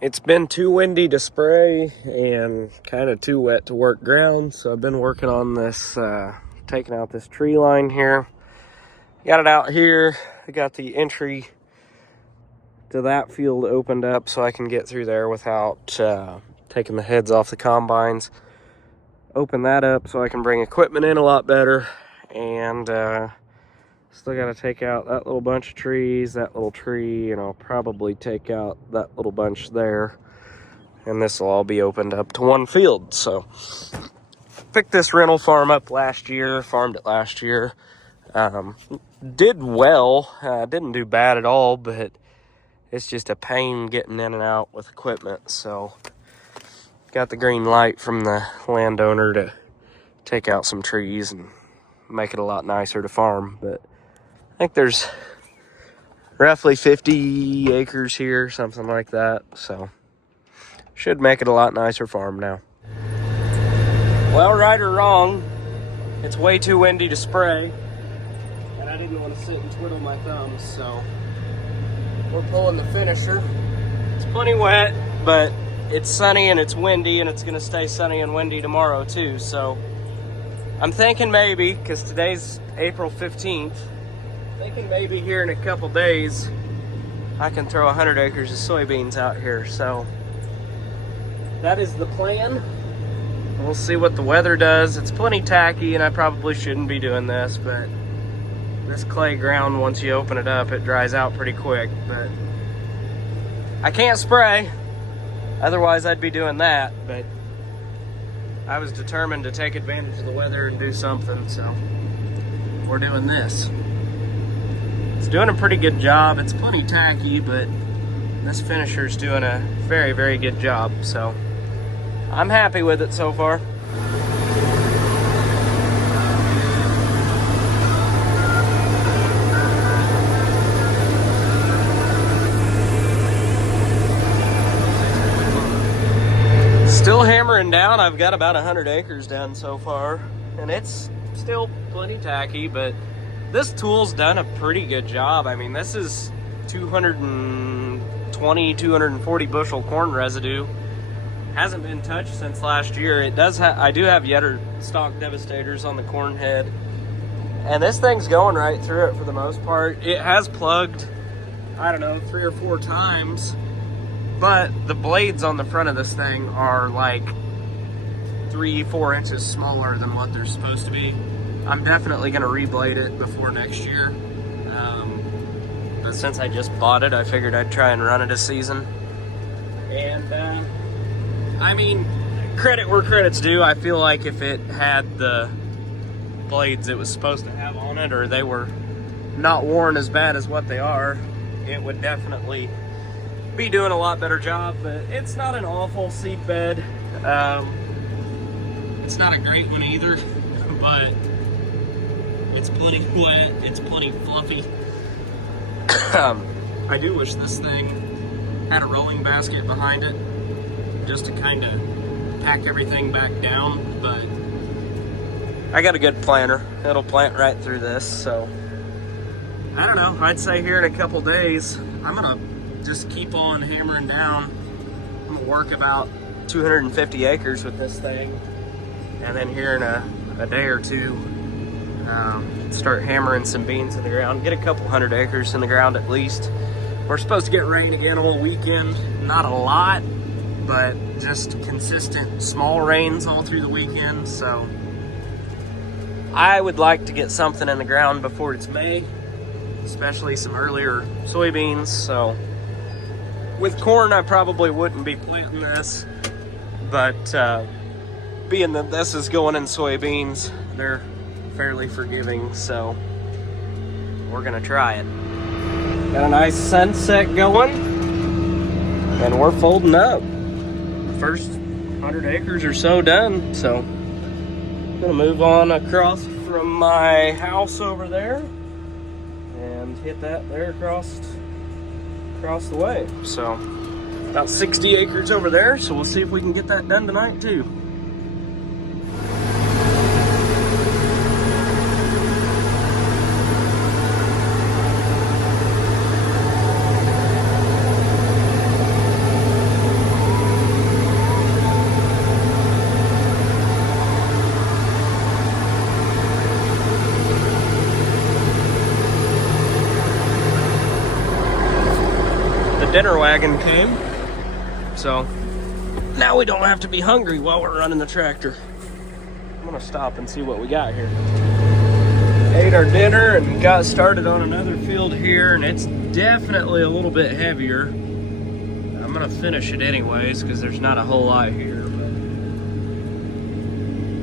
It's been too windy to spray and kind of too wet to work ground, so I've been working on this, taking out this tree line here. Got it out here. I got the entry to that field opened up so I can get through there without taking the heads off the combines. Open that up so I can bring equipment in a lot better, and still got to take out that little bunch of trees, that little tree, and I'll probably take out that little bunch there. And this will all be opened up to one field. So, picked this rental farm up last year, farmed it last year. Did well, didn't do bad at all, but it's just a pain getting in and out with equipment. So, got the green light from the landowner to take out some trees and make it a lot nicer to farm. But I think there's roughly 50 acres here, something like that. So should make it a lot nicer farm now. Well, right or wrong, it's way too windy to spray, and I didn't want to sit and twiddle my thumbs, so we're pulling the finisher. It's plenty wet, but it's sunny and it's windy, and it's going to stay sunny and windy tomorrow too. So I'm thinking maybe, because today's April 15th, thinking maybe here in a couple days I can throw 100 acres of soybeans out here. So that is the plan. We'll see what the weather does. It's plenty tacky, and I probably shouldn't be doing this, but this clay ground, once you open it up, it dries out pretty quick. But I can't spray, otherwise I'd be doing that. But I was determined to take advantage of the weather and do something, so we're doing this. It's doing a pretty good job. It's plenty tacky, but this finisher's doing a very, very good job, so I'm happy with it so far. Still hammering down. I've got about 100 acres done so far, and it's still plenty tacky, but this tool's done a pretty good job. I mean, this is 220, 240 bushel corn residue. Hasn't been touched since last year. It does. I do have Yetter stock devastators on the corn head, and this thing's going right through it for the most part. It has plugged, I don't know, 3 or 4 times, but the blades on the front of this thing are like 3-4 inches smaller than what they're supposed to be. I'm definitely going to reblade it before next year. But since I just bought it, I figured I'd try and run it a season. And I mean, credit where credit's due. I feel like if it had the blades it was supposed to have on it, or they were not worn as bad as what they are, it would definitely be doing a lot better job. But it's not an awful seed bed. It's not a great one either, but it's plenty wet, it's plenty fluffy. I do wish this thing had a rolling basket behind it, just to kind of pack everything back down, but I got a good planter. It'll plant right through this, so I don't know. I'd say here in a couple days, I'm gonna just keep on hammering down. I'm gonna work about 250 acres with this thing, and then here in a day or two, start hammering some beans in the ground. Get a couple 100 acres in the ground at least. We're supposed to get rain again all weekend. Not a lot, but just consistent small rains all through the weekend. So I would like to get something in the ground before it's May, especially some earlier soybeans. So with corn, I probably wouldn't be planting this, but being that this is going in soybeans, they're fairly forgiving, so we're gonna try it. Got a nice sunset going, and we're folding up. The first 100 acres or so done, so I'm gonna move on across from my house over there and hit that there across the way. So about 60 acres over there, so we'll see if we can get that done tonight too. dinner wagon came. So now we don't have to be hungry while we're running the tractor. I'm gonna stop and see what we got here. Ate our dinner and got started on another field here, and it's definitely a little bit heavier. I'm gonna finish it anyways because there's not a whole lot here.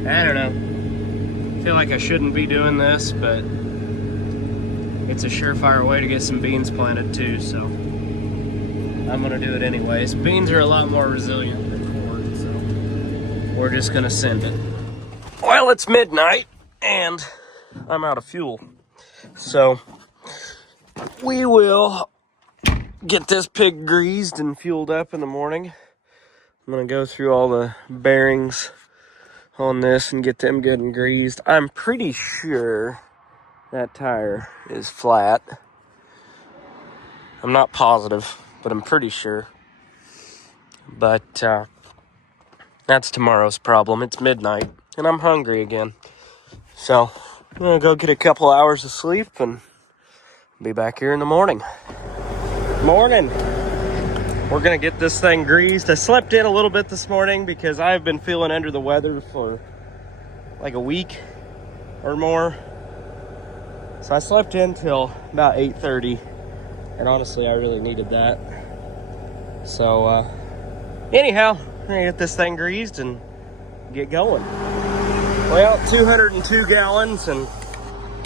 I don't know. I feel like I shouldn't be doing this, but it's a surefire way to get some beans planted too, so I'm gonna do it anyways. Beans are a lot more resilient than corn, so we're just gonna send it. Well, it's midnight and I'm out of fuel, so we will get this pig greased and fueled up in the morning. I'm gonna go through all the bearings on this and get them good and greased. I'm pretty sure that tire is flat. I'm not positive, but I'm pretty sure. But that's tomorrow's problem. It's midnight and I'm hungry again. So I'm gonna go get a couple hours of sleep and be back here in the morning. Morning. We're gonna get this thing greased. I slept in a little bit this morning because I've been feeling under the weather for like a week or more. So I slept in till about 8:30, and honestly I really needed that. So anyhow, I'm gonna get this thing greased and get going. Well, 202 gallons and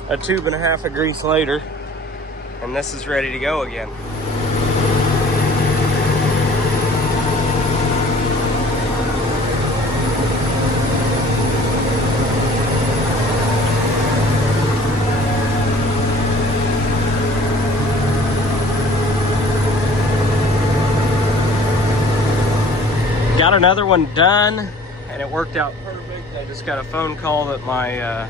a tube and a half of grease later, and this is ready to go again. Got another one done, and it worked out perfect. I just got a phone call that my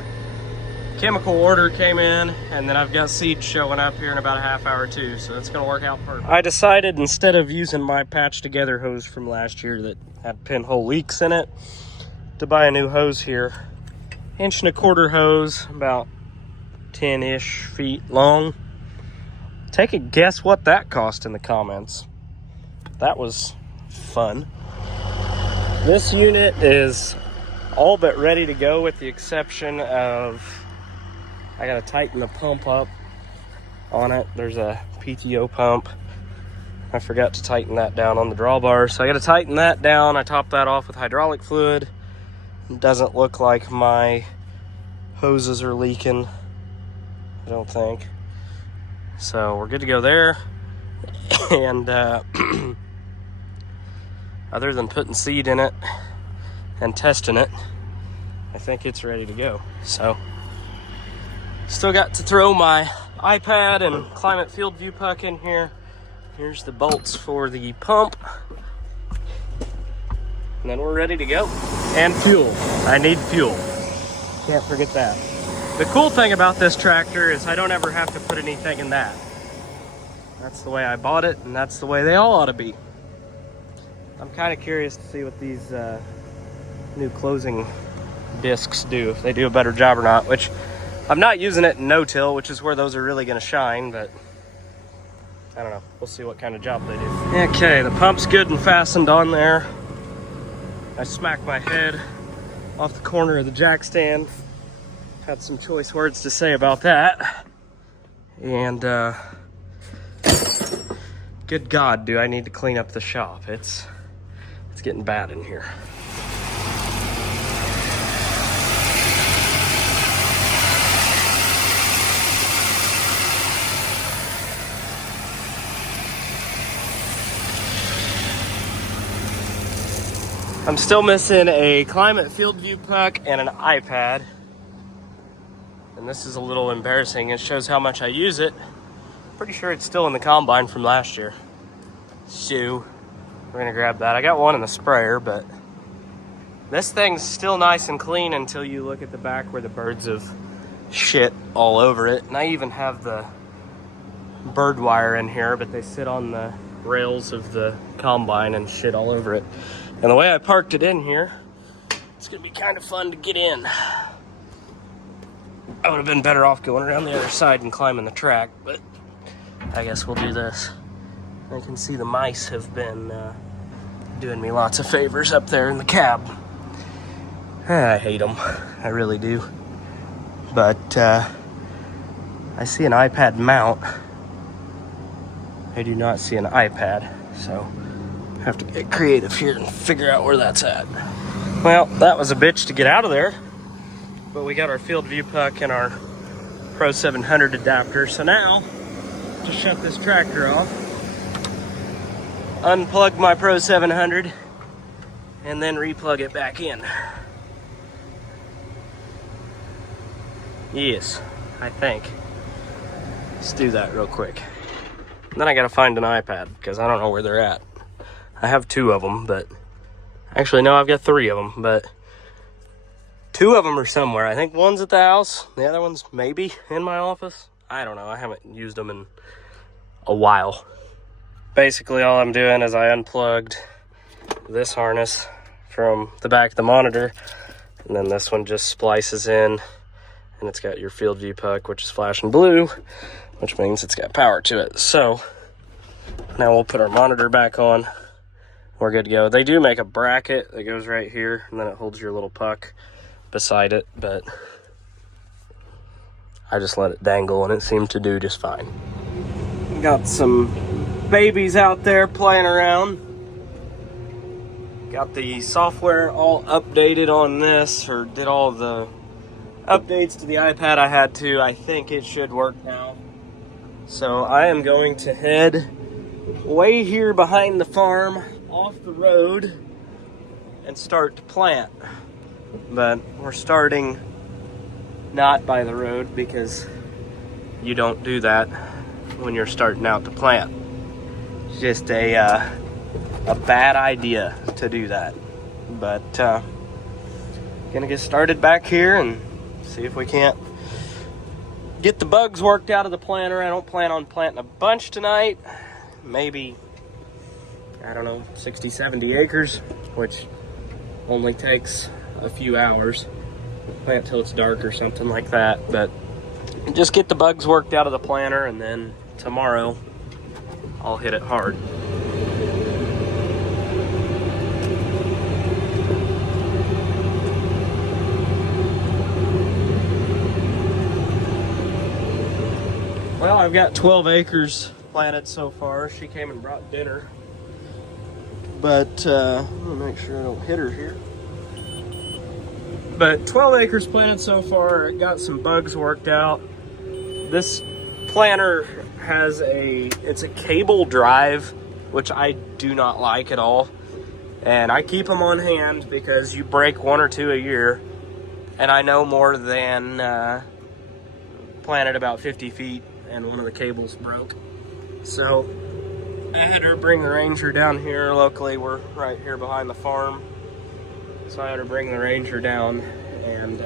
chemical order came in, and then I've got seeds showing up here in about a half hour too, so it's gonna work out perfect. I decided, instead of using my patch together hose from last year that had pinhole leaks in it, to buy a new hose here. 1.25 inch hose, about 10-ish feet long. Take a guess what that cost in the comments. That was fun. This unit is all but ready to go, with the exception of I gotta tighten the pump up on it. There's a PTO pump. I forgot to tighten that down on the drawbar, so I gotta tighten that down. I top that off with hydraulic fluid. It doesn't look like my hoses are leaking, I don't think. So we're good to go there. And other than putting seed in it and testing it, I think it's ready to go. So, still got to throw my iPad and Climate Field View puck in here. Here's the bolts for the pump. And then we're ready to go. And fuel. I need fuel. Can't forget that. The cool thing about this tractor is I don't ever have to put anything in that. That's the way I bought it, and that's the way they all ought to be. I'm kind of curious to see what these new closing discs do, if they do a better job or not, which I'm not using it in no-till, which is where those are really going to shine, but I don't know. We'll see what kind of job they do. Okay, the pump's good and fastened on there. I smacked my head off the corner of the jack stand. Had some choice words to say about that. And good God, do I need to clean up the shop. It's getting bad in here. I'm still missing a Climate Field View puck and an iPad. And this is a little embarrassing. It shows how much I use it. Pretty sure it's still in the combine from last year. So we're gonna grab that. I got one in the sprayer, but this thing's still nice and clean until you look at the back where the birds have shit all over it. And I even have the bird wire in here, but they sit on the rails of the combine and shit all over it. And the way I parked it in here, it's gonna be kind of fun to get in. I would have been better off going around the other side and climbing the track, but I guess we'll do this. I can see the mice have been doing me lots of favors up there in the cab. I hate them, I really do. But I see an iPad mount. I do not see an iPad, so I have to get creative here and figure out where that's at. Well, that was a bitch to get out of there, but we got our field view puck and our Pro 700 adapter. So now, to shut this tractor off, unplug my Pro 700 and then replug it back in. Yes, I think. Let's do that real quick. And then I gotta find an iPad because I don't know where they're at. I have 2 of them, but actually no, I've got 3 of them, but 2 of them are somewhere. I think one's at the house, the other one's maybe in my office. I don't know, I haven't used them in a while. Basically all I'm doing is I unplugged this harness from the back of the monitor, and then this one just splices in, and it's got your field view puck, which is flashing blue, which means it's got power to it. So now we'll put our monitor back on. We're good to go. They do make a bracket that goes right here, and then it holds your little puck beside it, but I just let it dangle and it seemed to do just fine. Got some babies out there playing around. Got the software all updated on this, or did all the updates to the iPad I had to. I think it should work now. So I am going to head way here behind the farm, off the road, and start to plant. But we're starting not by the road because you don't do that when you're starting out to plant. It's just a bad idea to do that. But gonna get started back here and see if we can't get the bugs worked out of the planter. I don't plan on planting a bunch tonight. Maybe, I don't know, 60, 70 acres, which only takes a few hours. Plant till it's dark or something like that. But just get the bugs worked out of the planter, and then tomorrow I'll hit it hard. Well, I've got 12 acres planted so far. She came and brought dinner. But I'm gonna make sure I don't hit her here. But 12 acres planted so far. It got some bugs worked out. This planter has it's a cable drive, which I do not like at all. And I keep them on hand because you break 1 or 2 a year. And I know more than planted about 50 feet and one of the cables broke. So I had her bring the Ranger down here. Locally, we're right here behind the farm. So I had her bring the Ranger down and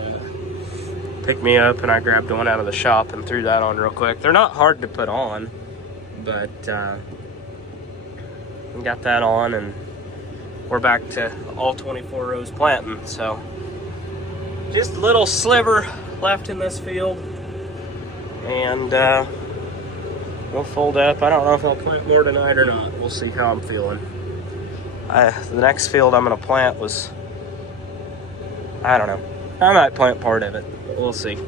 pick me up, and I grabbed one out of the shop and threw that on real quick. They're not hard to put on, but we got that on, and we're back to all 24 rows planting. So just a little sliver left in this field, and we'll fold up. I don't know if I'll plant more tonight or not. We'll see how I'm feeling. The next field I'm gonna plant was, I don't know. I might plant part of it, but we'll see.